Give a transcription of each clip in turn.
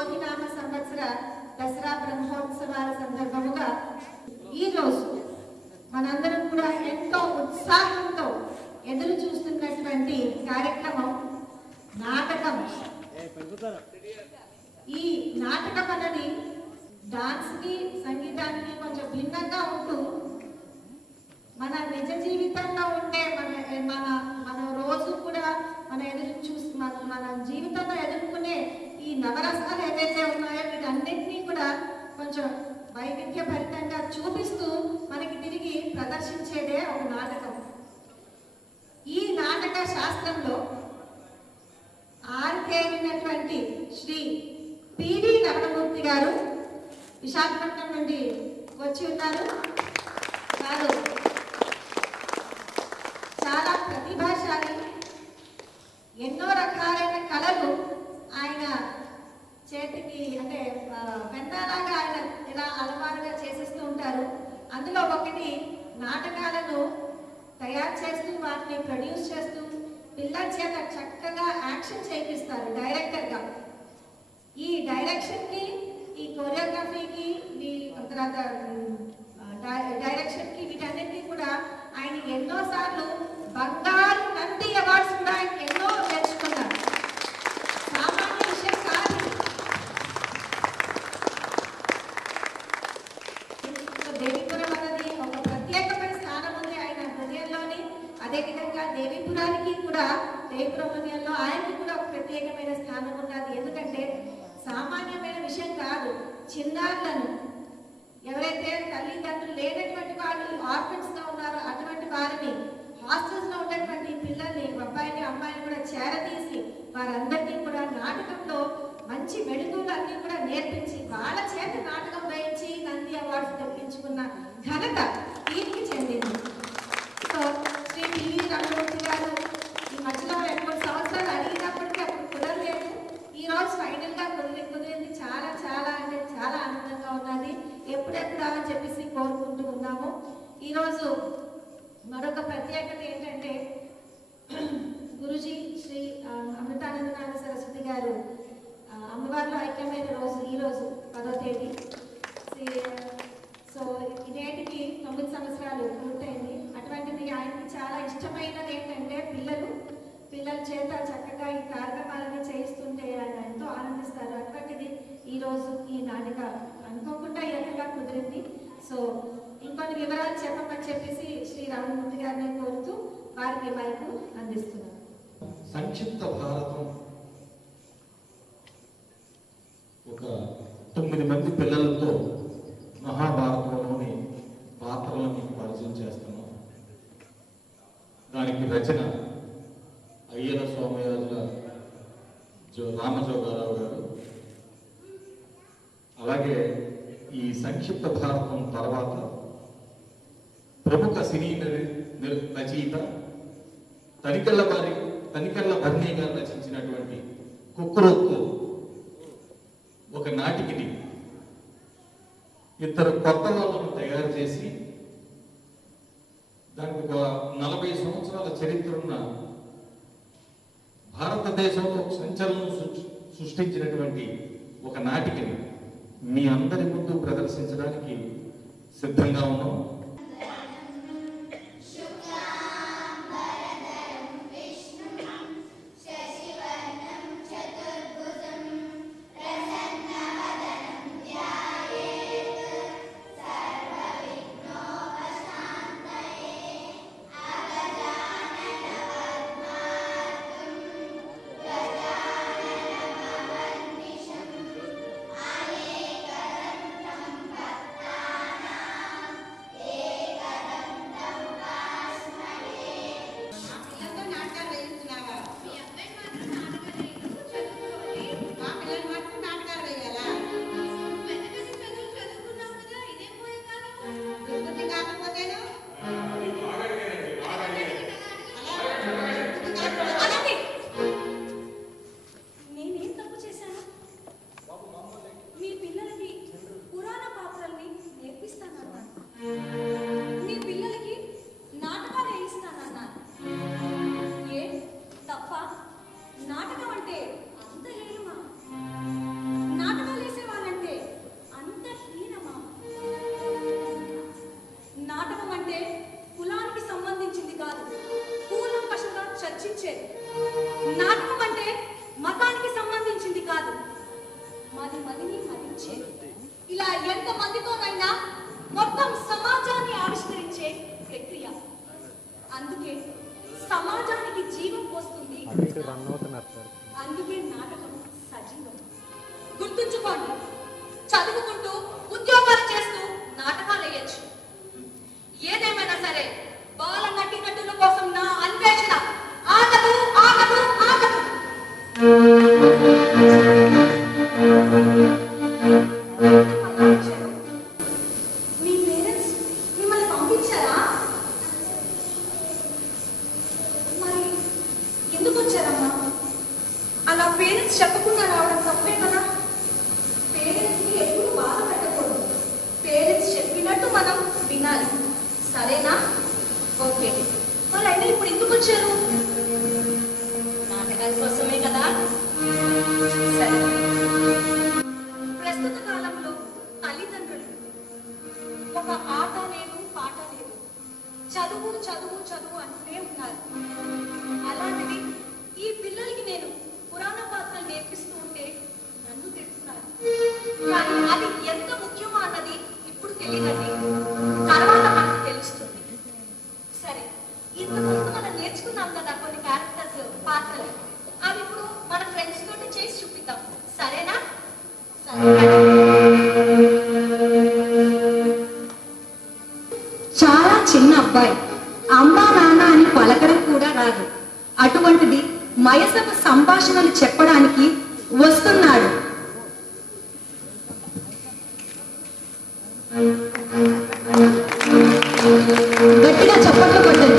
క్రోధినామ సంవత్సర దసరా బ్రహ్మోత్సవాల సందర్భముగా ఈరోజు మనందరం కూడా ఎంతో ఉత్సాహంతో ఎదురు చూస్తున్నటువంటి కార్యక్రమం నాటకం. ఈ నాటకం అనేది డాన్స్ కి సంగీతానికి కొంచెం భిన్నంగా ఉంటూ మన నిజ జీవితంలో ఉండే మన రోజు కూడా మన జీవితంలో ఎదుర్కొనే ఈ నవరసాలు ఏవైతే ఉన్నాయో వీటన్నింటినీ కూడా కొంచెం వైవిధ్యభరితంగా చూపిస్తూ మనకి తిరిగి ప్రదర్శించేదే ఒక నాటకం. ఈ నాటక శాస్త్రంలో ఆరితేరినటువంటి శ్రీ పివి రమణమూర్తి గారు విశాఖపట్నం నుండి వచ్చి ఉన్నారు. వారు చాలా ప్రతిభాశాలి. ఎన్నో రకాలైన కళలు ఆయన చేతికి అంటే పెన్నాలాగా ఆయన ఇలా అలవాటుగా చేసేస్తూ ఉంటారు. అందులో ఒకటి నాటకాలను తయారు చేస్తూ వాటిని ప్రొడ్యూస్ చేస్తూ పిల్లల చేత చక్కగా యాక్షన్ చేయిస్తారు డైరెక్టర్గా. ఈ డైరెక్షన్కి, ఈ కొరియోగ్రఫీకి, ఈ తర్వాత డైరెక్షన్కి వీటన్నిటికీ కూడా ఆయన ఎన్నోసార్లు బంగారు నంది అవార్డ్స్ కూడా ఆయన ఎన్నో తెచ్చుకున్నారు. సామాన్య విషయం కాదు. దేవీపురం అనేది ఒక ప్రత్యేకమైన స్థానం ఉంది ఆయన హృదయంలోని. అదేవిధంగా దేవీపురానికి కూడా, దేవీపురం హృదయంలో ఆయనకి కూడా ఒక ప్రత్యేకమైన స్థానం ఉన్నది. ఎందుకంటే సామాన్యమైన విషయం కాదు. చిన్నారులను ఎవరైతే తల్లిదండ్రులు లేనటువంటి వాళ్ళు ఆర్ఫన్స్ గా ఉన్నారో అటువంటి వారిని, హాస్టల్స్ లో ఉన్నటువంటి పిల్లల్ని, అబ్బాయిని అమ్మాయిని కూడా చేరదీసి వారందరినీ కూడా నాటకంలో మంచి మెడుగులు అన్ని కూడా నేర్పించి వాళ్ళ చేత నాటకం వేయించి నంది అవార్డ్స్ తెప్పించుకున్న ఘనత దీనికి చెందింది. సో శ్రీ పివి రమణమూర్తి గారు ఈ మధ్యలో 2-3 సంవత్సరాలు అడిగినప్పటికీ అప్పుడు కుదరలేదు. ఈ రోజు ఫైనల్ గా కుదిరింది. చాలా చాలా అంటే చాలా ఆనందంగా ఉన్నది. ఎప్పుడెప్పుడు అని చెప్పేసి కోరుకుంటూ ఉన్నాము. ఈరోజు మరొక ప్రత్యేకత ఏంటంటే గురుజీ శ్రీ అమృతానందనాథ సరస్వతి గారు అమ్మవారిలో ఐక్యమైన రోజు ఈరోజు 10వ తేదీ. సో ఇదేటికి 9 సంవత్సరాలు పూర్తయింది. అటువంటిది ఆయనకి చాలా ఇష్టమైనది ఏంటంటే పిల్లల చేత చక్కగా ఈ కార్యక్రమాలని చేయిస్తుంటే ఆయన ఎంతో ఆనందిస్తారు. అటువంటిది ఈరోజు ఈ నాటిక అనుకోకుండా ఈ రకంగా కుదిరింది. సో ఇంకొన్ని వివరాలు చెప్పమని చెప్పేసి శ్రీ రమణమూర్తి గారిని కోరుతూ వారికి మైకు అందిస్తున్నారు. సంక్షిప్త భారతం ఒక 9 మంది పిల్లలతో మహాభారతంలోని పాత్రలను పరిచయం చేస్తున్నాం. దానికి రచన అయ్యల సోమయాజుల రామజోగారావు గారు. అలాగే ఈ సంక్షిప్త భారతం తర్వాత ప్రముఖ సినీ రచయిత తనికెళ్ళ భరణి గారు రచించినటువంటి కుక్కరొక్కు ఒక నాటికని ఇద్దరు కొత్త వాళ్ళను తయారు చేసి దానికి ఒక 40 సంవత్సరాల చరిత్ర ఉన్న భారతదేశంలో సంచలనం సృష్టించినటువంటి ఒక నాటికని మీ అందరి ముందు ప్రదర్శించడానికి సిద్ధంగా ఉన్నాం. మొత్తం సమాజాన్ని ఆవిష్కరించే ప్రక్రియ. అందుకే సమాజానికి జీవం పోస్తుంది. అందుకే నాటకం సజీవం. గుర్తుంచుకోండి, చదువుకుంటూ ఉద్యోగాలు చేస్తూ నాటకాలు వేయచ్చు. ఏదేమైనా సరే బాల నటీనటుల కోసం నా అన్వేషణ ఆగదు ఆగదు ఆగదు. మీ పేరెంట్స్ మిమ్మల్ని పంపించారా? మరి ఎందుకు వచ్చారమ్మా? అలా పేరెంట్స్ చెప్పకుండా రావడం తప్పే కదా. పేరెంట్స్ని ఎప్పుడు బాధ పెట్టకూడదు. పేరెంట్స్ చెప్పినట్టు మనం వినాలి, సరేనా? ఓకే, మరి అయినా ఇప్పుడు ఎందుకు వచ్చారు? నాటకాల కోసమే కదా. సరే, ప్రస్తుత కాలంలో తల్లిదండ్రులు ఒక ఆట లేదు పాట లేదు, చదువు చదువు చదువు అంటూనే ఉన్నారు. అలాంటిది ఈ పిల్లలకి నేను పురాణ పాత్రలు నేర్పిస్తూ ఉంటే నన్ను తిడుతున్నారు. కానీ అది ఎంత ముఖ్యమో అన్నది ఇప్పుడు తెలియదండి, తర్వాత మనకు తెలుస్తుంది. సరే, ఇంతకుముందు మనం నేర్చుకున్నాం కదా కొన్ని క్యారెక్టర్స్, పాత్రలు. అవి ఇప్పుడు మన ఫ్రెండ్స్ తోటి చేసి చూపిద్దాం, సరేనా? చాలా చిన్న అబ్బాయి, అమ్మా నాన్న అని పలకడం కూడా రాదు. అటువంటిది మయసభ సంభాషణలు చెప్పడానికి వస్తున్నాడు. గట్టిగా చప్పట్లు కొట్టండి.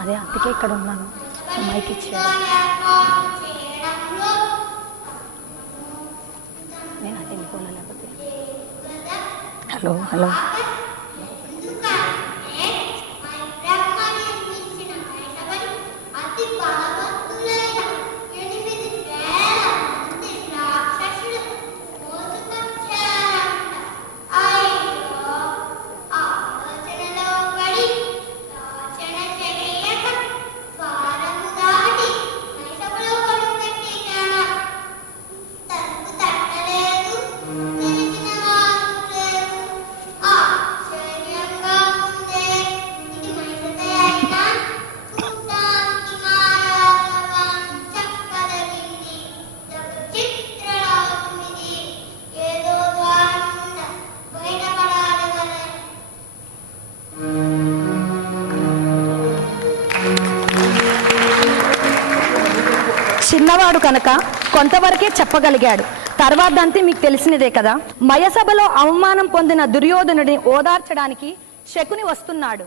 అదే అందుకే ఇక్కడ ఉన్నాను, మైక్ ఇచ్చారు. నేను అది వెళ్ళిపోలే లేకపోతే. హలో హలో, చిన్నవాడు కనుక కొంతవరకే చెప్పగలిగాడు. తర్వాత అంతే మీకు తెలిసినదే కదా. మయసభలో అవమానం పొందిన దుర్యోధనుడిని ఓదార్చడానికి శకుని వస్తున్నాడు.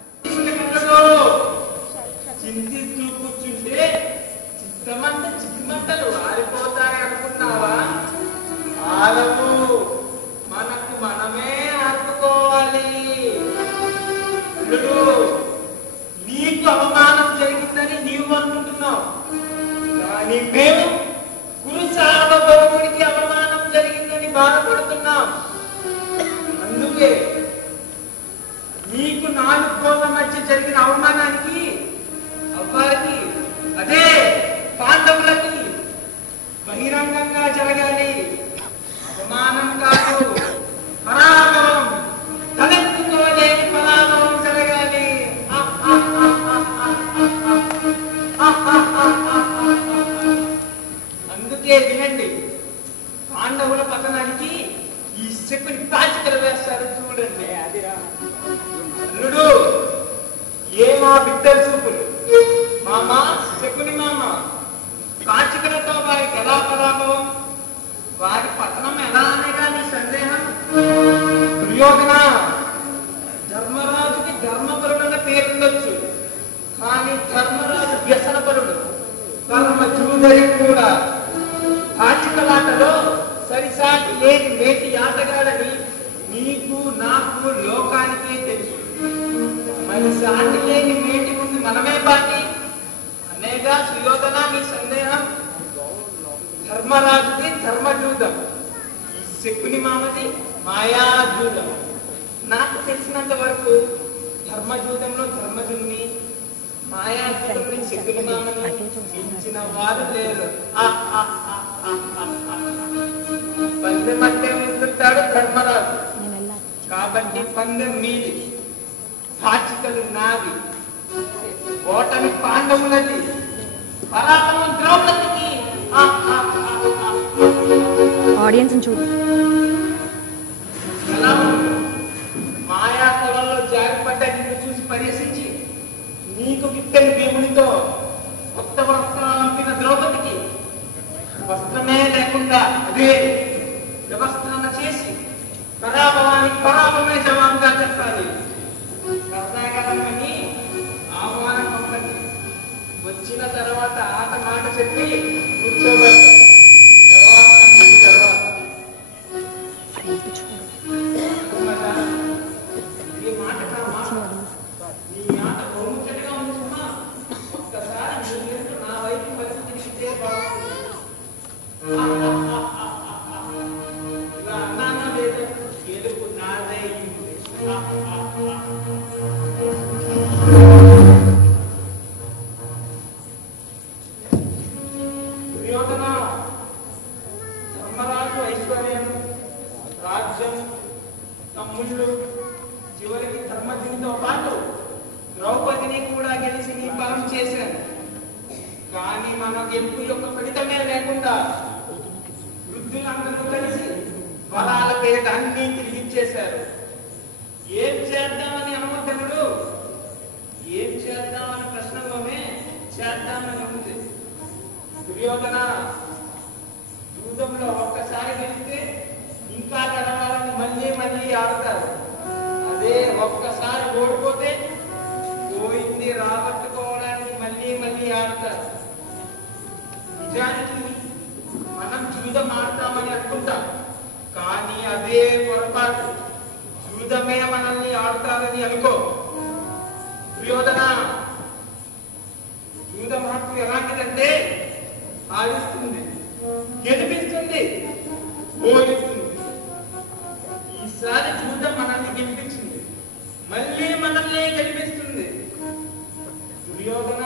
మనకు మనమే ఆడుకోవాలి. నీకు అవమానం జరిగిందని నీవు అనుకుంటున్నావు, కానీ మేము గురు సార్వభౌముడికి అవమానం జరిగిందని బాధపడుతున్నాం. అందుకే నీకు 4 కోట్ల మధ్య జరిగిన అవమానానికి అవ్వారికి, అదే పాండవులకి బహిరంగంగా జరగాలి. అవమానం కాదు, పరాభవం, తలెత్తుకోలేని పరాభవం జరగాలి. అందుకే వినండి, పాండవుల పతనానికి ఈ శకుని ప్రాచికలు వేస్తారు చూడండి. అల్లుడు, బిడ్డల చూపులు. మామ శకుని మామ కాచికలతో వారికి ఎలా పరాభవం, వారి పతనం ఎలా అనేగా నీ సందేహం. దుర్యోధన, ధర్మరాజుకి ధర్మపరుడన్న పేరుండొచ్చు, కానీ ధర్మరాజు వ్యసనపరుడు, కర్మజూదరి కూడా. కాచికలాటలో సరిసాటి లేని మేటి ఆటగాడని నీకు నాకు లోకానికే తెలుసు. మరి సాటి లేని మేటి ముందు మనమే బాటి అనేగా సుయోధన నీ సందేహం. ధర్మరాజుది ధర్మజూదం, శకుని మామది మాయాజూదం. నాకు తెలిసినంత వరకు ధర్మజూదంలో ధర్మజుని, మాయాజూదంలో శకుని మామని మించిన వారు లేరు. పందెం అంటే ముందుంటాడు ధర్మరాజు, కాబట్టి పందెం మీది, పాచికలు నావి, ఓటమి పాండవులది, పరాక్రమం ద్రౌపదికి. ఆడియన్స్ చూడు. ఎలా మాయా కొలంలో జారిపడ్డ నిన్ను చూసి పరిహసించి నీకు గిట్టని భీమునితో కొత్త వస్త్రాలంపిన ద్రౌపదికి వస్త్రమే లేకుండా అదే వ్యవస్థన చేసి పరాభవానికి పరాభవమే జవాబుగా చెప్పాలి. సరదాగరమని ఆహ్వానం పంపండి, వచ్చిన తర్వాత ఆట మాట చెప్పి కూర్చోబెడతాం. తర్వాత ఈ మాట నీ మాట బహుముచ్చటగా ఉంచుమా, ఒక్కసారి నీ నా వైపు పరిస్థితి ఇలా అన్నానా లేదా, గెలుపు నాదే. దుర్యోధన, ధర్మరాజు ఐశ్వర్యం, రాజ్యం, తమ్ముళ్ళు, చివరికి ధర్మజునితో పాటు ద్రౌపదిని కూడా గెలిచి నీ బలం చేశాను. కానీ మన గెలుపు యొక్క ఫలితమే లేకుండా వృద్ధులందరూ కలిసి బలాల పేరిట అన్ని తిరిగిచ్చేశారు. ఏం చేద్దామని అనుమతుడు, ఏం చేద్దామని ప్రశ్నలోనే చేద్దామని ఉంది. దుర్యోధన, యూదంలో ఒక్కసారి గెలిస్తే ఇంకా గెలవాలని మళ్ళీ మళ్ళీ ఆడతారు. అదే ఒక్కసారి ఓడిపోతే పోయింది రాబట్టుకోవడానికి మళ్ళీ మళ్ళీ ఆడతారు. నిజానికి మనం జూదం ఆడతామని అనుకుంటాం, కానీ అదే పొరపాటు. జూదమే మనల్ని ఆడతారని అనుకో. దుర్యోధన, జూదం హక్కు ఎలాంటిదంటే ఆడిస్తుంది, గెలిపిస్తుంది, ఓడిస్తుంది. ఈసారి జూదం మనల్ని గెలిపించింది, మళ్ళీ మనల్ని గెలిపిస్తుంది. దుర్యోధన,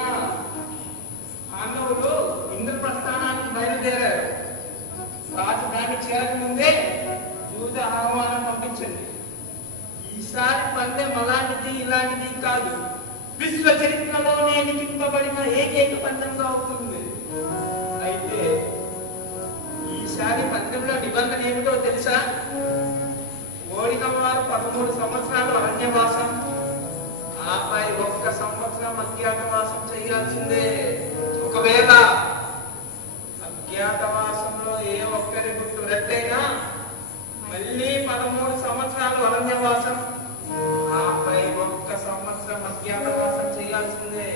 పాండవులు ఇంద్రప్రస్థానానికి బయలుదేరారు. రాజధాని చేరకముందే జూద ఆహ్వానం పంపించండి. ఈసారి పందెం అలాంటిది ఇలాంటిది కాదు, విశ్వ చరిత్రలోనే లిఖింపబడిన ఏకైక పందెంగా అవుతుంది. అయితే ఈసారి పందెంలో నిబంధన ఏమిటో తెలుసా? ఓడిన వారు 13 సంవత్సరాలు అరణ్యవాసం, ఆపై 1 సంవత్సరం అజ్ఞాతవాసం చేయాల్సిందే. ఒకవేళ అజ్ఞాతవాసంలో ఏ ఒక్కరి గుర్తు రెట్టైనా మళ్ళీ 13 సంవత్సరాలు అరణ్యవాసం, ఆపై 1 సంవత్సరం అజ్ఞాతవాసం చేయాల్సిందే.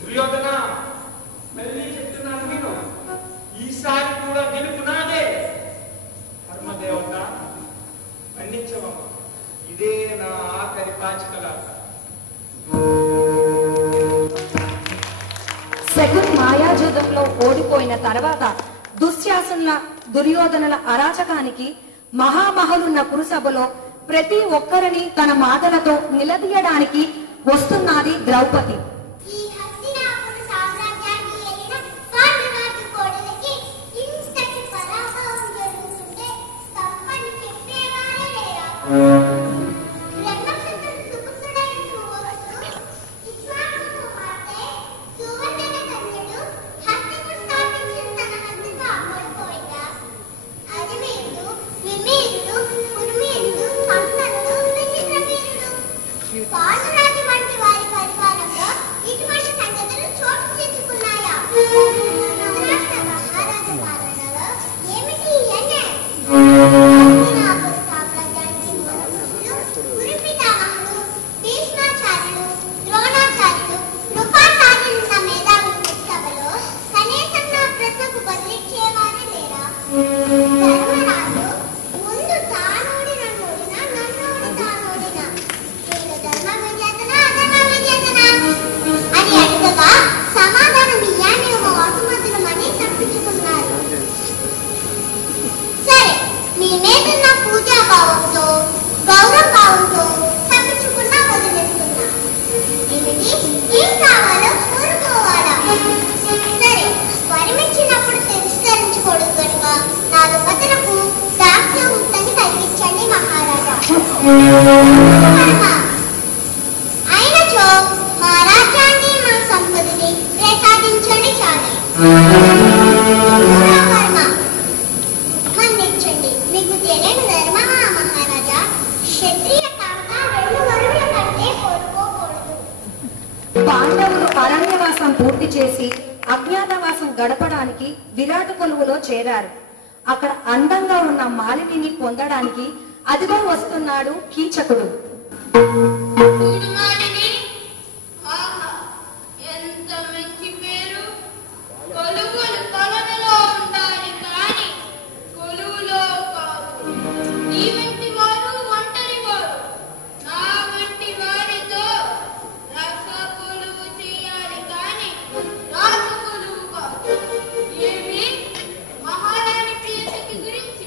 దుర్యోధన, మళ్ళీ చెప్తున్నాను నేను, ఈసారి కూడా గెలుపు నాదే. ధర్మదేవత ఖండించవమ్మ, ఇదే నా ఆఖరి పాచికలాట. శకుని మాయాజూదంలో ఓడిపోయిన తర్వాత దుశ్శాసనుల దుర్యోధనుల అరాచకానికి మహామహలున్న కురుసభలో ప్రతి ఒక్కరిని తన మాటలతో నిలదీయడానికి వస్తున్నది ద్రౌపది. పాండురాజు వంటి వారి పరిపాలనలో అయినచో మా రాజ్యాన్ని మా సంపదని ప్రసాదించండి చాలు. మన్నించండి, మీకు తెలియని ధర్మమా మహారాజా? క్షత్రియ కాక 2 వరుల కంటే కోరుకోకూడదు. పాండవులు అరణ్యవాసం పూర్తి చేసి అజ్ఞాతవాసం గడపడానికి విరాట కొలువులో చేరారు. అక్కడ అందంగా ఉన్న మాలినిని పొందడానికి అదిగో వస్తున్నాడు కీచకుడు. చూడు మాలిని, ఆహా ఎంత మంచి పేరు. కొలువులు కొలనులో ఉంటారు కానీ కొలువులో కాదు. నీ వంటి వారు ఒంటరి వారు, నా వంటి వారితో రస కొలువు చేయాలి కానీ రాజు కొలువు కాదు. ఏమి మహారాణి ప్రియసఖి గురించి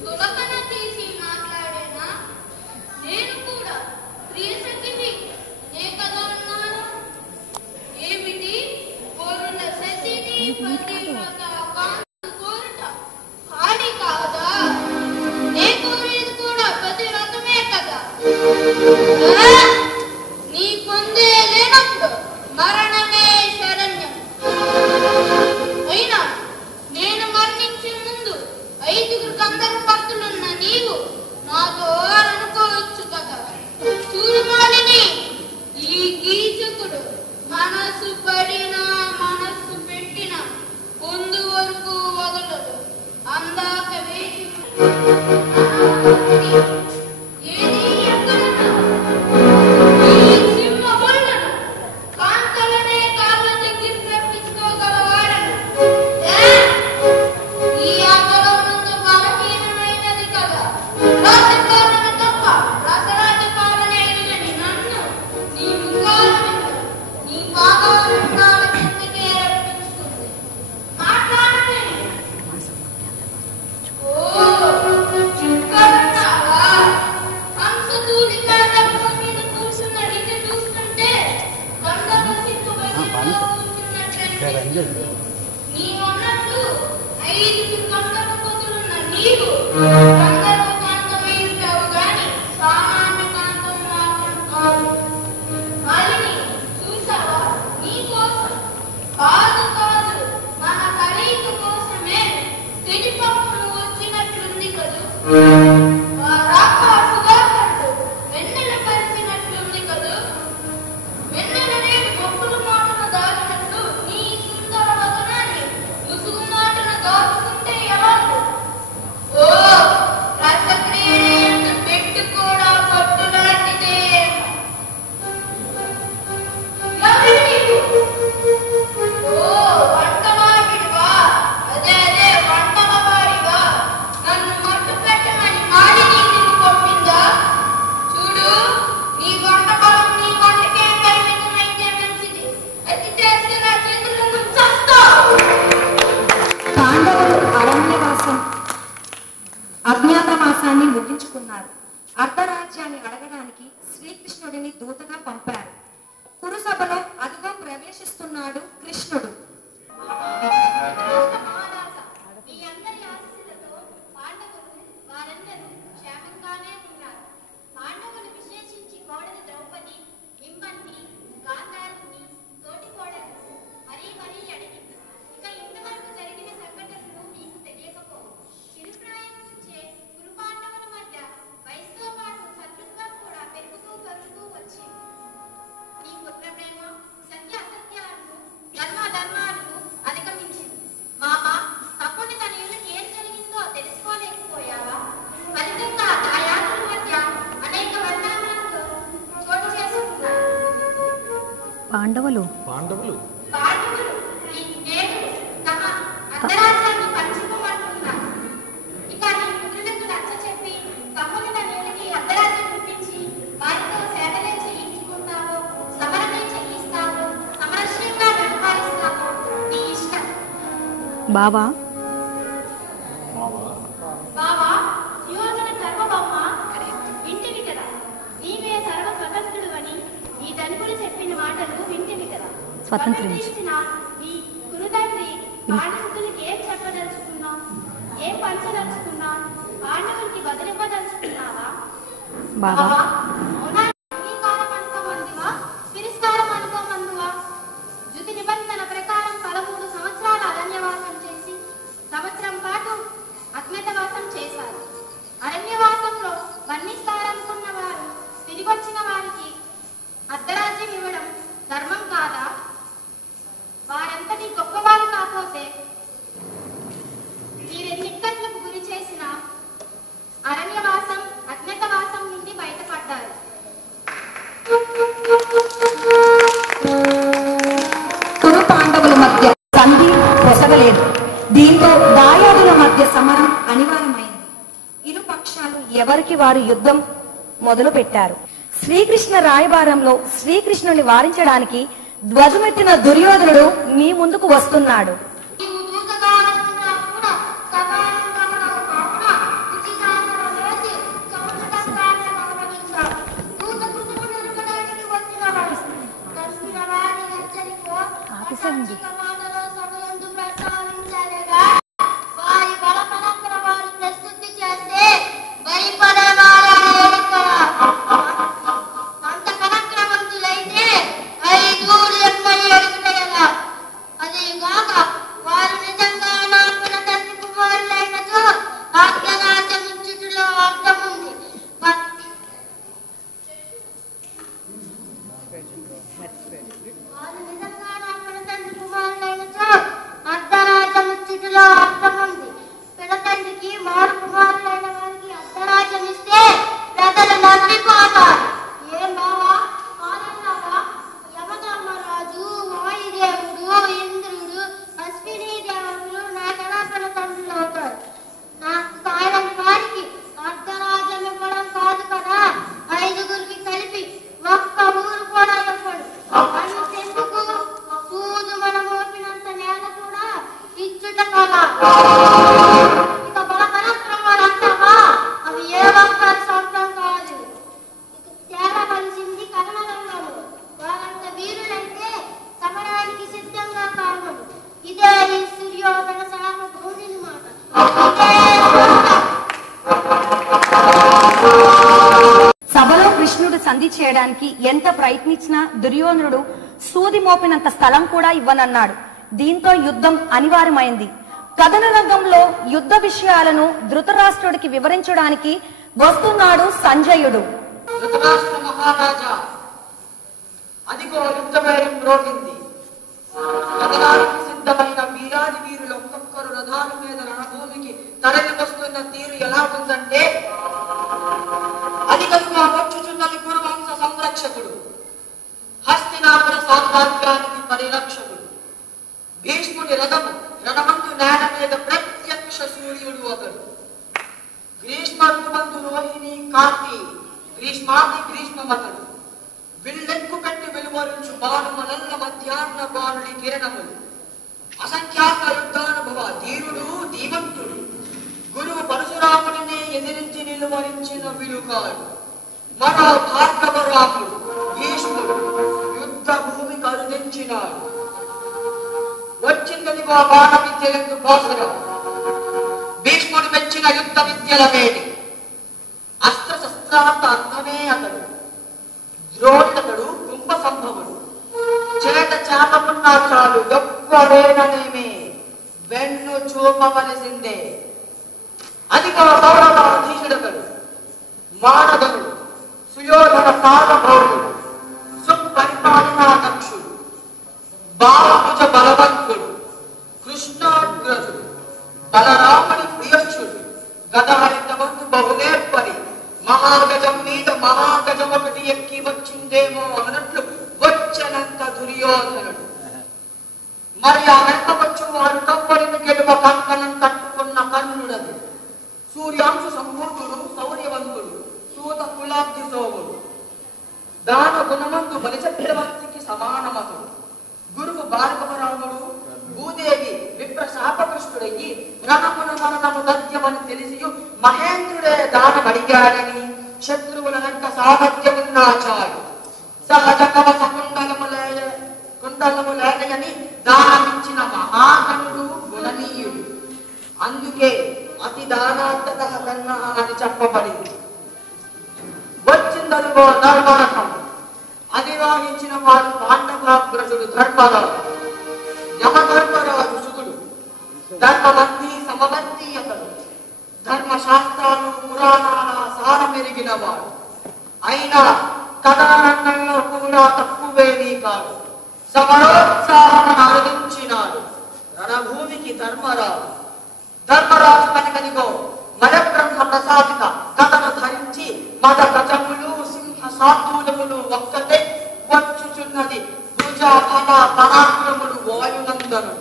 సులకన తీసి మాట్లాడేనా? నేను కూడా ప్రియసఖిని నే కదా అన్నాను. ఏమిటి కోరుల సతిని పతివ్రత కాంతి కోరుట హాని కాదా? నే కోరేది కూడా పతివ్రతమే కదా. నీ పొందే లేనప్పుడు మరణమే శరణ్యం. అయినా నేను మరణించే ముందు 5 గంధర్వ భక్తులున్న నీవు నాతో అనుకోవచ్చు కదా. చూడమాలిని, ఈ కీచకుడు మనసు పడినా మనస్సు పెట్టినా ముందు వరకు వదలదు. అందాక వేసి ఏది ఎక్కడున్నా ఈ సింహ బొల్లను కాంతలనే కాళ్ళ దగ్గర తప్పించుకోగలవాడను. ఈ ఆటలో ముందు బలహీనమైనది కదా. రాజపాలన తప్ప రసరాజపాలన ఎరుగని నన్ను నీ ముఖాలు నీ పాదాలు కిందకే రప్పించుకుంది. మాట్లాడలేదు. ఓ చిక్కడున్నావా? హంసతూలిక రథం మీద కూర్చున్న నిన్ను చూస్తుంటే గంధర్వ సిగ్గు వయసులో కూర్చున్నట్లనిపిస్తుంది. నీవు అన్నట్టు 5 గంధర్వ పొదులున్న నీవు గంధర్వ కాంతమై ఉంటావు గాని సామాన్య కాంతం మాత్రం కాదు. మాలిని, చూసావా? నీ కోసం కాదు కాదు మన కలయిక కోసమే తిరిపప్పును వచ్చినట్లుంది కదూ. రాక్షసుగా కట్టు వెన్నెల పరిచినట్లుంది కదూ. వెన్నెలనే మొక్కులు మాటను దాచినట్లు నీ సుందర వదనాన్ని ముసుగు మాటను దాచుకుంటే ఎలాగో. ఓ రసక్రియను పెట్టు కూడా పట్టు లాంటిదే. ఎవరి నీవు? ఓ వంటవాడివా? అదే వంటవాడివా? నన్ను మట్టు పెట్టమని మాలిని నిన్ను పంపిందా? చూడు, నీ వంట బలం నీ వంటకే పరిమితమైతే మంచిది. అతి చేస్తే నా చేతుల్లో ముంచేస్తావు. పాండవులు అజ్ఞాతవాసాన్ని ముగించుకున్నారు. అర్ధరాజ్యాన్ని అడగడానికి శ్రీకృష్ణుడిని దూతగా పంపారు. కురుసభలో అదుగో ప్రవేశిస్తున్నాడు కృష్ణుడు. మీ అందరి ఆశీస్సులతో పాండవులు వారందరూ క్షేమంగానే ఉన్నారు. పాండవులు విశేషించి కోడలి ద్రౌపది మిమ్మల్ని గాంధారిని తోటి కోడలను మరీ అడిగింది. ఇక ఇంతవరకు జరిగిన సంఘటనలు మీకు తెలియకపోవు. చిరుప్రాయం నుంచే కురు పాండవుల మధ్య వయసుతో పాటు శత్రుత్వం కూడా పెరుగుతూ వచ్చింది. నీ పుత్ర ప్రేమ సత్య అసత్యాలను ధర్మాలను అధిగమించింది. మామ, తప్పుని తన ఇళ్ళకి ఏం జరిగిందో తెలుసుకోలేకపోయావా? ఫలితంగా దాయాదుల మధ్య అనేక వర్ణాలతో చోటు చేసుకున్నారు. పాండవులు ఈ దేవుడు తమ అర్ధరాజ్యాన్ని పంచుకోమంటున్నారు. ఇక నీ పుత్రులకు నచ్చ చెప్పి తమ్ముని తన ఇళ్ళకి అర్ధరాజ్యం చూపించి వారితో సేవలే చేయించుకుంటావో, సమరమే చేయిస్తావో, సమరస్యంగా వ్యవహరిస్తావో నీ ఇష్టం. బావా, సుయోధన సర్వభౌమ వింటివి కదా. నీవే సర్వ స్వతంత్రుడు అని నీ తండ్రులు చెప్పిన మాటలు వింటివి కదా. స్వతంత్రించి ఈ గురుతండ్రి పాండవులకి ఏం చెప్పదలుచుకున్నావు? ఏం పంచదలుచుకున్నావు? పాండవులకి బదులివ్వదలుచుకున్నావా? బాబా అవునా? అంగీకారం అనుకోమందువా తిరస్కారం అనుకోమందువా? జుతి నిబంధన ప్రకారం 13 సంవత్సరాల అరణ్యవాసం చేసి సంవత్సరం పాటు అజ్ఞాతవాసం చేశారు. అరణ్యవాసంలో వర్ణిస్తారనుకున్న వారు తిరిగొచ్చిన వారికి అర్ధరాజ్యం ఇవ్వడం ధర్మం కాదా? వారంతటి గొప్పవారు కాకపోతే మీరెన్నిక్కట్లకు గురి చేసిన అరణ్యవాసం అజ్ఞాతవాసం నుండి బయటపడ్డారు. కురు పాండవుల మధ్య సంధి పొసగలేదు. దీంతో దాయాదుల మధ్య సమరం అనివార్యమైంది. ఇరు పక్షాలు ఎవరికి వారు యుద్ధం మొదలు పెట్టారు. శ్రీకృష్ణ రాయబారంలో శ్రీకృష్ణుని వారించడానికి ధ్వజమెత్తిన దుర్యోధనుడు మీ ముందుకు వస్తున్నాడు. నీవు దూతగా వచ్చినా కూడా సమానం కావడం కావున ఉచితాసనం వేసి సముద్రకాన్ని గమనించాడు. దూత కృతులు నిలపడానికి వచ్చిన వాడు కలిసిన వారి హెచ్చరికో అసాంఘిక మాటలో సమయందు ప్రస్తావించలేగా వారి బలపరాక్రమాలు ప్రస్తుతి చేస్తే భయపడేవారని ఎరుకరా? అంత పరాక్రమవంతులైతే 5 ఎక్కడి ఎరుగుతాయలా? అది కాక వారు నిజంగా నాకున్న తండ్రి కుమారులైనచో ఆజ్ఞాచరించుటలో అర్థం ఉంది. వారు నిజంగా నాకున్న తండ్రి కుమారులైనచో అర్ధరాజ్యముచ్చుటలో అర్థం ఉంది. పిడతండ్రికి మారు కుమారులైన వారికి అర్ధరాజ్యం ఇస్తే ప్రజలు నవ్విపోతారు. ఏం బావా కాదన్నావా? యమధర్మరాజు, వాయుదేవుడు, ఇంద్రుడు, అశ్విని దేవతలు నాకెలా తండ్రులు అవుతారు? నాకు కాయని వారికి అర్ధరాజ్యం ఇవ్వడం కాదు కదా, 5గురికి కలిపి ఒక్క ఊరు కూడా ఇవ్వడు. అంతెందుకు సూదు మనం మోపినంత నేల కూడా ఇచ్చుట కదా. ఇక బలపరాక్రమాలు అంటావా? అవి ఏ ఒక్కరి సొంతం కాదు. ఇక తేలవలసింది కథన రంగము. వారంత వీరులంటే సమరానికి సిద్ధంగా కారణం. ఇదే ఈ సూర్యోదన సార్వభౌముని మాట. సభలో కృష్ణుడు సంధి చేయడానికి ఎంత ప్రయత్నించినా దుర్యోధనుడు సూది మోపినంత స్థలం కూడా ఇవ్వనన్నాడు. దీంతో యుద్ధం అనివార్యమైంది. కథన రంగంలో యుద్ధ విషయాలను ధృతరాష్ట్రుడికి వివరించడానికి వస్తున్నాడు సంజయుడు. ధృతరాష్ట్ర మహారాజా, అదిగో యుద్ధవేగం మ్రోగింది. కథనానికి సిద్ధమైన వీరాది వీరులు ఒక్కొక్కరు రథాల మీద రణభూమికి తరలి వస్తున్న తీరు ఎలా ఉందంటే, అధికంగా వచ్చుచున్నది కురువంశ సంరక్షకుడు, హస్తినాపుర సామ్రాజ్యానికి పరిరక్షకుడు. భీష్ముడి రణమందు నేల మీద ప్రత్యక్ష సూర్యుడు ఒకడు. గ్రీష్మ ఋతుమందు రోహిణి కార్తీ, గ్రీష్మాది గ్రీష్మమతడు. విల్లెక్కు కట్టి వెలువరించు బాణుమనల్ల మధ్యాహ్న బాణుడి కిరణములు. అసంఖ్యాక యుద్ధానుభవ ధీరుడు ధీమంతుడు. గురువు పరశురాముడిని ఎదిరించి నిలువరించిన విలుకాడు. మరో భార్గవరాముడు భీష్ముడు యుద్ధ భూమికి అరుదించినాడు. వచ్చిందదిగో బాణ విద్యలందు పోసరం. భీష్ముడు మెచ్చిన యుద్ధ విద్యల వేడి. అస్త్ర శస్త్రాంత అర్థమే అతడు. ద్రోణుడతడు కుంభ సంభవుడు. చేత చాపకున్నా చాలు గొప్పవేననేమే వెన్ను చూపవలసిందే. అదిగో కౌరవాధీశుడతడు. మానవుడు సుయోధన సార్వభౌముడు. సుపరిపాలనా దక్షుడు. బాహుభుజ బలవంతుడు. కృష్ణాగ్రజుడు. బలరాముడి ప్రియక్షుడు. గదాయుధమందు బహునేర్పరి. మహాగజం మీద మహాగజం ఒకటి ఎక్కి వచ్చిందేమో అన్నట్లు వచ్చనంత దుర్యోధనుడు. మరి ఆ వెంట వచ్చు వారు తప్పడిని గెలువ కంకణం కట్టుకున్న కర్ణుడది. సూర్యాంశు సంభూతుడు, శౌర్యవంతుడు, సూత కులాబ్ది సోముడు. దాన గుణమందు బలిచక్రవర్తికి సమానమతుడు. గురువు భార్గవరాముడు భూదేవి విప్ర శాపకృష్ణుడయ్యి రణమున మరణము దత్యమని తెలిసి మహేంద్రుడే దానమడిగాడని శత్రువుల వెంట సామర్థ్యమున్నా చాలు. సహజ కవచ కుండలము లేదని దానమిచ్చిన మహాకనుడు గుణనీయుడు. అందుకే అతి దానార్థక కన్నా అని చెప్పబడింది. ఎదుర్కో ధర్మరథం అధిరోహించిన వాడు పాండవాగ్రజుడు ధర్మరాజు. యమధర్మరాజు సుతుడు, ధర్మవర్తి సమవర్తి అతడు. ధర్మశాస్త్రాలు పురాణాల సారమెరిగిన వాడు. అయినా కథారంగంలో కూడా తక్కువేమీ కాదు. సమరోత్సాహం ఆరాధించినాడు రణభూమికి ధర్మరాజు. ధర్మరాజు కనుకనిగో మరబ్రహ్మ ప్రసాదిత కథను ధరించి మద గజములు సింహ సాధూలములు ఒక్కటే వచ్చుచున్నది. భుజ ఫల పరాక్రములు వాయునందను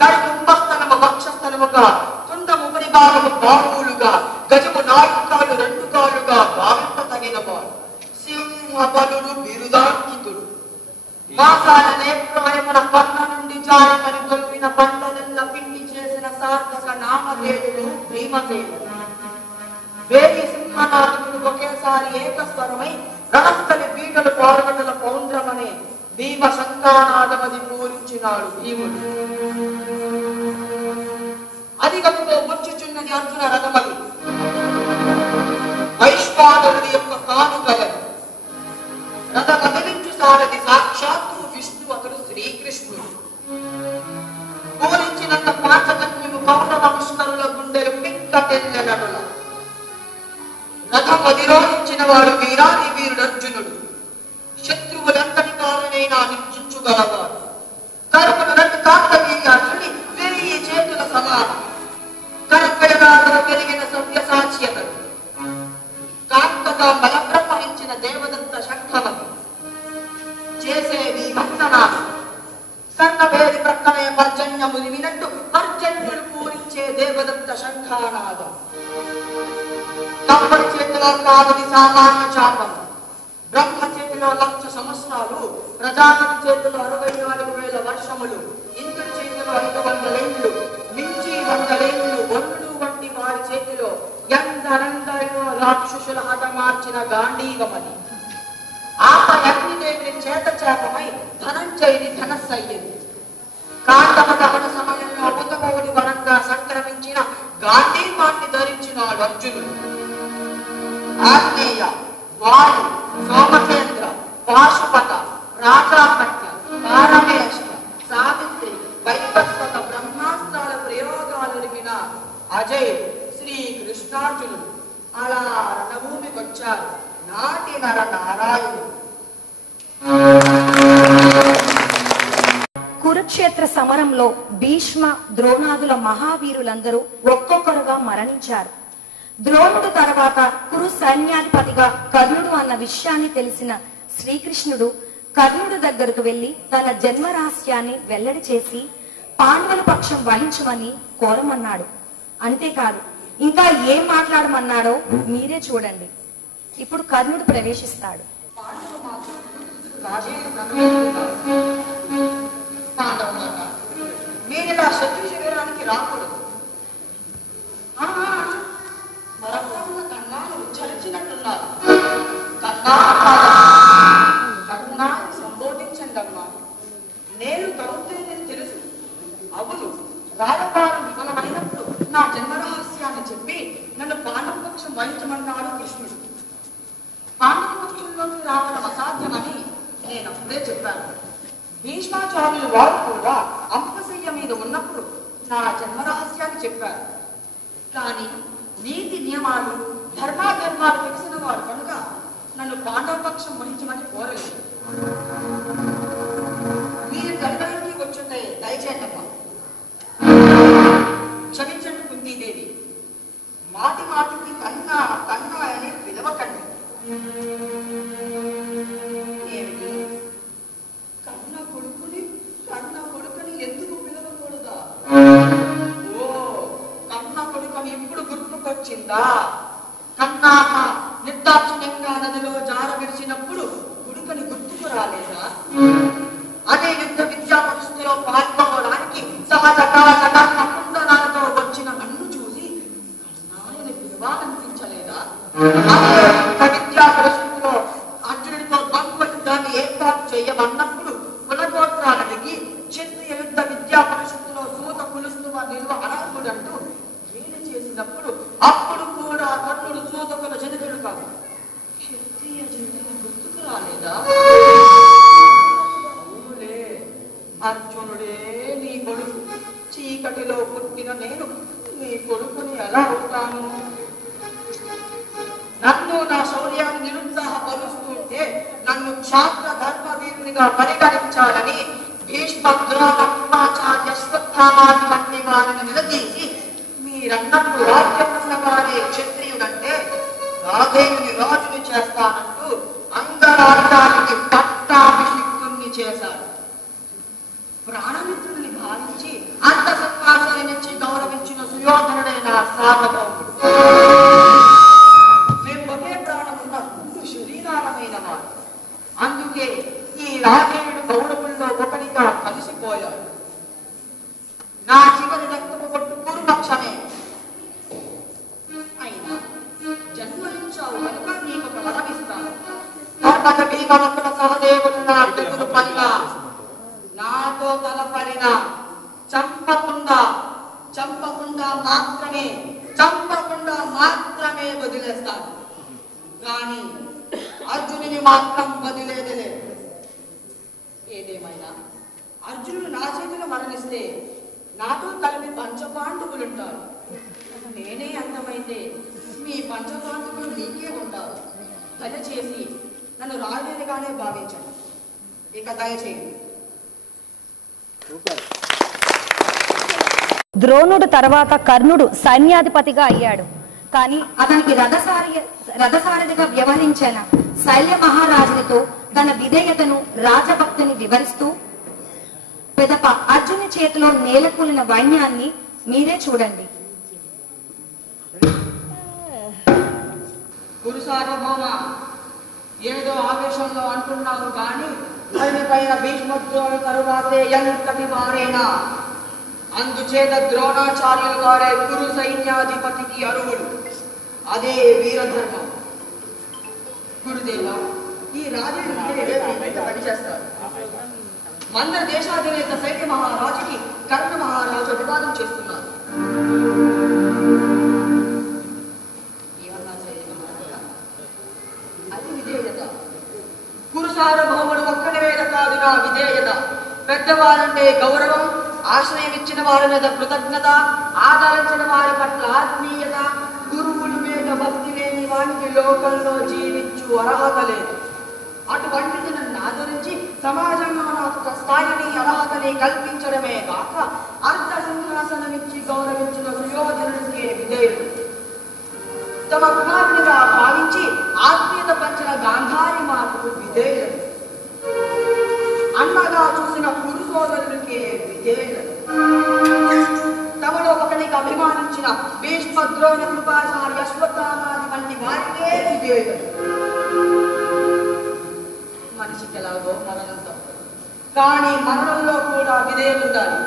కడుకుంభస్థలము వక్షస్థలముగా తుండము ఉపరి భాగము బాహువులుగా గజము 4 కాళ్ళు 2 కాళ్ళుగా భావింప తగిన వాడు. సింహ బలుడు బిరుదాంకితుడు. మాసాల నేత్రాయమున పన్న నుండి జారకని తొలిపిన పంటలెల్ల పిండి చేసిన సార్థక నామధేయుడు భీమసేనుడు. వేయి సింహనాథుడు ఒకేసారి ఏకస్వరమై రణస్థలి పీటలు పార్వతుల పౌండ్రమనే భీమ శంకానాదమది పూరించినాడు భీముడు. అధిగముతో వచ్చుచున్నది అర్జున రథమది. వైశ్వానరుడి యొక్క కానుగలను రథ కదిలించు సారథి సాక్షాత్తు విష్ణు అతడు శ్రీకృష్ణుడు. పూరించినంత పాంచజన్యము కౌరవ పుష్కరుల గుండెలు పిక్కటెల్లెనడుల. రథం అధిరోహించిన వాడు వీరాది వీరుడు అర్జునుడు. శత్రువులంతటి కారణైనా నిర్జించుగలవాడు. కరుపును 2 కార్తవీర్యార్జుని 1000 చేతుల సమానం. కరకయగాలను పెరిగిన సవ్యసాచి అతడు. కాంతగా బలబ్రహ్మరించిన దేవదత్త శంఖమతి చేసేది వందనాలు. కన్నవేది ప్రక్కనే పర్జన్యముని వినట్టు పర్జన్యుడు పూరించే దేవదత్త శంఖానాదం. తప్పటి చేతిలో కాదని సామాన్య చాపం. బ్రహ్మ చేతిలో 1,00,000 సంవత్సరాలు, ప్రజాపతి చేతిలో 64,000 వర్షములు, ఇంద్రుడి చేతిలో 500 ఏళ్ళు, మించి 100 ఏళ్ళు, వరుణుడు వంటి వారి చేతిలో ఎందరందరిలో రాక్షసుల హతమార్చిన గాంధీవమని. ఆపై అగ్నిదేవిని చేతచేపమై ధనంజయుని ధనస్సయ్యింది. కాండవ దహన సమయంలో బుద్ధమౌడి వరంగా సంక్రమించిన గాంధీవాన్ని ధరించినాడు అర్జునుడు. ఆగ్నేయ, వాయు, సోమకేంద్ర, పాశుపత, రాజాపట్య, పారమేష్ట, సావిత్రి, వైవస్వత బ్రహ్మాస్త్రాల ప్రయోగాలొరిగిన అజయ్ శ్రీ కృష్ణార్జునుడు అలా రణభూమికొచ్చారు నాటి నర నారాయణుడు. కురుక్షేత్ర సమరంలో భీష్మ ద్రోణాదుల మహావీరులందరూ ఒక్కొక్కరుగా మరణించారు. ద్రోణుడు తర్వాత కురు సైన్యాధిపతిగా కర్ణుడు అన్న విషయాన్ని తెలిసిన శ్రీకృష్ణుడు కర్ణుడి దగ్గరకు వెళ్లి తన జన్మ రహస్యాన్ని వెల్లడి చేసి పాండవుల పక్షం వహించమని కోరమన్నాడు. అంతేకాదు ఇంకా ఏం మాట్లాడమన్నాడో మీరే చూడండి. ఇప్పుడు కర్ణుడు ప్రవేశిస్తాడు. మీరిలా శత్రు శిబిరానికి రాకూడదు. మరొకన్న కన్నాను ఉచ్చరించినట్టున్నారు. కన్నాన్ని సంబోధించండి అమ్మా. నేను కరుణేని తెలుసు. అవును, రాజపాలన విఫలమైనప్పుడు నా జన్మరహస్యాన్ని చెప్పి నన్ను పాండవ పక్షం వహించమన్నాడు కృష్ణుడు. పాండవ పక్షంలోకి రావడం అసాధ్యమని నేను అప్పుడే చెప్పాను. భీష్మాచార్యులు వారు కూడా అంపశయ్య మీద ఉన్నప్పుడు నా జన్మరహస్యాన్ని చెప్పారు. కానీ నీతి నియమాలు ధర్మాధర్మాలు తెలిసిన వారు కనుక నన్ను పాండవ పక్షం వహించమని కోరలేదు. మీరు గంటలకి వచ్చుంటే దయచేయండమ్మా. క్షమించండి కుంతీదేవి. మాటి మాటికి కన్నా కన్నా అని పిలవకండి. ఏమిటి కన్న కొడుకుని ఎందుకు పిలవకూడదా? ఓ, కన్న కొడుకుని ఇప్పుడు గుర్తుకొచ్చిందా? కన్నాక నిర్దాక్షిణ్యంగా నదిలో జార విడిచినప్పుడు కొడుకుని గుర్తుకు రాలేదా? అదే యుద్ధ విద్యా పరిస్థితిలో పాల్గొనడానికి సహజ కర్మ కుండనాలతో వచ్చిన నన్ను చూసి కన్నాయని పిలవాలనిపించలేదా? అదే యుద్ధ విద్యా పరిస్థితి ఉత్సాహపరుస్తుంటే నన్ను క్షాత్ర ధర్మవీరునిగా పరిగణించాలని భీష్మద్రోణాచార్య శ్వత్థామాది వంటి వారిని నిలదీసి మీరన్నట్టు రాజ్యమున్నవారే క్షత్రియుడంటే రాధేయుని రాజుని చేస్తానంటూ అంగరాజ్యానికి పట్టాభిషిక్తుణ్ణి చేశారు. ప్రాణమిత్రుల్ని భావించి అంత సంకాశాలనిచ్చి గౌరవించిన సుయోధనుడైన సార్వభౌముడు. మేము ఒకే ప్రాణమున్న రెండు శరీరాలమైన వారు. అందుకే ఈ రాజేయుడు కౌరవుల్లో ఒకరిగా కలిసిపోయాడు. నా చివరి రక్తము కొట్టు పూర్వపక్షమే అయినా జన్మనిచ్చావు కనుక నీకు ఒక వరమిస్తాను. భీమనకుల సహదేవుడు నా తెగులు పైన నాతో తలపడిన చంపకుండా మాత్రమే వదిలేస్తాను. కానీ అర్జునుని మాత్రం వదిలేదే. ఏదేమైనా అర్జునుడు నా చేతిలో మరణిస్తే నాతో కలిపి పంచపాండవులుంటారు. నేనే అంతమైతే మీ పంచపాండవులు నీకే ఉంటారు. దయచేసి నన్ను రాజేదిగానే భావించండి. ఇక దయచేయండి. ద్రోణుడు తర్వాత కర్ణుడు సైన్యాధిపతిగా అయ్యాడు. కానీ అతనికి రథసారథిగా వ్యవహరించిన శైల్య మహారాజునితో తన విధేయతను రాజభక్తిని వివరిస్తూ పెదప అర్జుని చేతిలో నేలకూలిన వైన్యాన్ని మీరే చూడండి. గురు సార్వభౌమ, ఏదో ఆవేశంలో అంటున్నావు కానీ పైన భీష్మద్రోణు తరువాతే ఎంతటి వారేనా. అందుచేత ద్రోణాచార్యులు వారే గురు సైన్యాధిపతికి అర్హులు. అదే వీరధర్మం. గురుదేవ, ఈ రాజేంద్రుడు పనిచేస్తారు. మందర దేశాధినేత శైల్య మహారాజుకి కర్ణ మహారాజు అభివాదం చేస్తున్నారు. అది విధేయత. గురు సార్వభౌముడు ఒక్కడి మీద కాదు నా విధేయత. పెద్దవారంటే గౌరవం, ఆశ్రయం ఇచ్చిన వారి మీద కృతజ్ఞత, ఆదరించిన వారి పట్ల ఆత్మీయత. గురువుల మీద భక్తి లేని వానికి లోకంలో జీవించు అర్హత లేదు. అటువంటిది నన్ను ఆదరించి సమాజంలో నాకు ఒక స్థాయిని అర్హతని కల్పించడమే కాక అర్ధ సింహాసనమిచ్చి గౌరవించిన సుయోధనుడికి విధేయుడు. తమ కుమారునిగా భావించి ఆత్మీయత పంచిన గాంధారి మాటకు విధేయుడు. అన్నగా చూసిన గురు సోదరుడికి విధేయుడు. తమలో ఒకరికి అభిమానించిన భీష్మద్రోణ కృపాచార్య అశ్వత్థామాది వంటి వారికే విధేయుడు. మనిషికి ఎలాగో మరణం తప్పదు, కానీ మరణంలో కూడా విధేయులు ఉండాలి.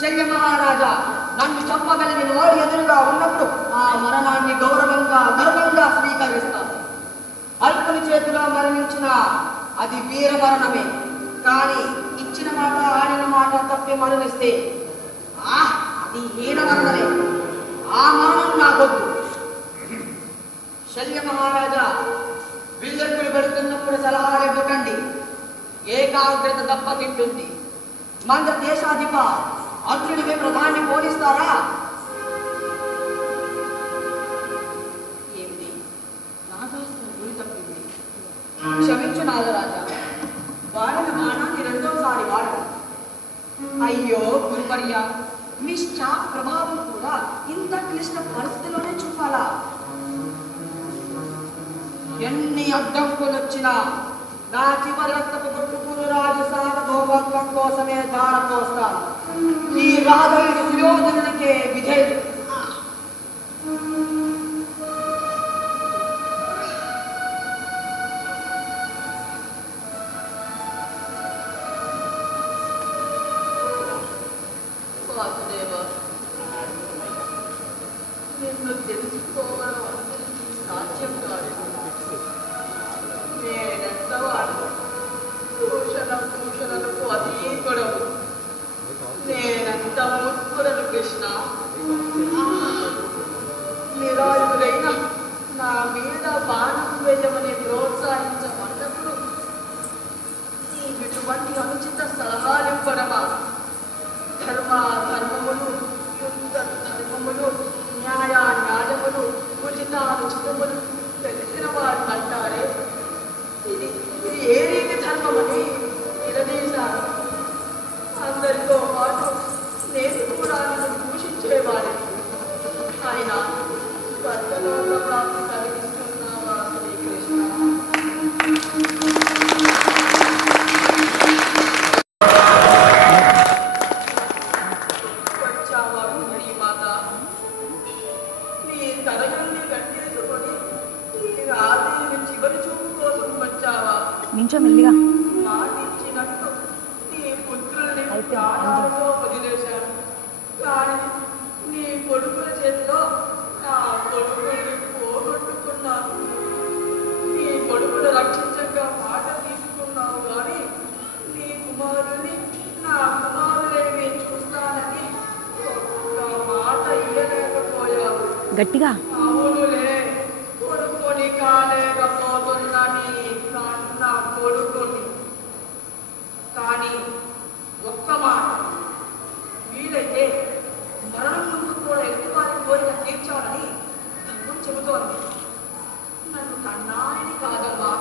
శల్య మహారాజా నన్ను చంపగలిగిన వారు ఎదురుగా ఉన్నప్పుడు ఆ మరణాన్ని గర్వంగా స్వీకరిస్తాను. అల్పుని చేతిలో మరణించిన అది వీర మరణమే. కానీ ఇచ్చిన మాట ఆడిన మాట తప్పి మరణిస్తే అది హీన మరణమే. ఆ మరణం నాకొద్దు. శల్య మహారాజా, విల్లెక్కులు పెడుతున్నప్పుడు సలహాలు ఇవ్వకండి. ఏకాగ్రత దెబ్బతింటుంది. మంద దేశాధిప అర్జునుడికి ప్రధాని పోలిస్తారా? ఏమిటి నాగాస్త్రం గురి తప్పింది. క్షమించు నాగరాజా, వాడిన బాణాన్ని రెండోసారి వాడు. అయ్యో గురువర్య, మీ స్టాఫ్ ప్రభావం కూడా ఇంత క్లిష్ట పరిస్థితిలోనే చూపాలా? ఎన్ని అడ్డంకులు వచ్చినా నా చివరి రక్తపు గుర్తుకులు రాజు సార్వభౌమత్వం కోసమే దారపోస్తాను. ఈ రాధయుడు సుయోధనుడికే విధేయుడు. నిన్ను తెలుసుకోవడం సాధ్యం కాదు. నేనెంతవాడు భూషణకు అతీతుడవు. నేనంత మూర్ఖుడను కృష్ణ. నిరాయుడైన నా మీద బాణం వేయమని ప్రోత్సహించమన్నప్పుడు ఇటువంటి అనుచిత సలహాలివ్వడమా? ధర్మములు, యుద్ధ ధర్మములు, న్యాయములు, ఉచితానుచితములు తెలిసిన వారు అంటారే. నించో మెల్లిగా. మాటిచ్చినట్టు నీ పుత్రుల్ని ప్రాణాలతో వదిలేశాను. కానీ నీ కొడుకుల చేతిలో నా కొడుకుల్ని పోగొట్టుకున్నాను. నీ కొడుకులు రక్షించక మాట తీసుకున్నావు కానీ నీ కుమారుని నా కుమారులేమి చూస్తానని ఒక్క మాట ఇయ్యలేకపోయావు. గట్టిగా. అవునులే, కొడుకుని కాలేకపోతున్నా నీ కన్న కొడుకుని. కానీ ఒక్క మాట, వీలైతే మరణం ముందు కూడా ఎదుటివారి కోరిక తీర్చాలని ధర్మం చెబుతోంది. నన్ను కన్నాయని కాదమ్మా,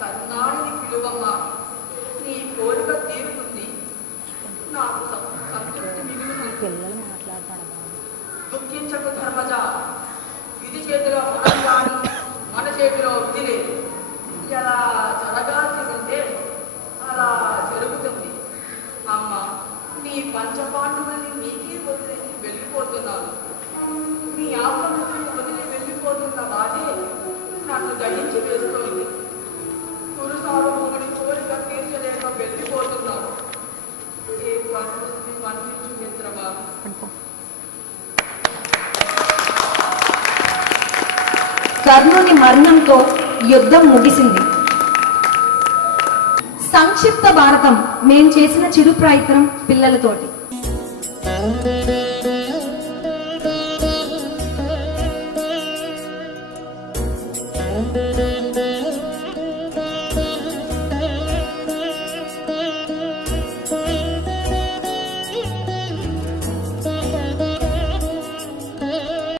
కన్నాయని పిలువమ్మా. నీ కోరిక తీరుతుంది, నాకు సంతృప్తి మిగులుతుంది. దుఃఖించకు ధర్మజ, విధి చేతిలో మనం కానీ మన చేతిలో విధి లేదు. ఎలా జరగాల్సి ఉంటే అలా జరుగుతుంది. అమ్మ, నీ పంచపాండవుల్ని నీకే వదిలేసి వెళ్ళిపోతున్నాను. నీ ఆపదలను వదిలి వెళ్ళిపోతున్న బాధే నన్ను దయించి వేస్తోంది. గురు సార్వభౌముడి కోరిక తీర్చలేక వెళ్ళిపోతున్నాను. ఏ పండుని మన్నించు మిత్రమా. కర్ణుని మరణంతో యుద్ధం ముగిసింది. సంక్షిప్త భారతం మేం చేసిన చిరు ప్రయత్నం పిల్లలతోటి.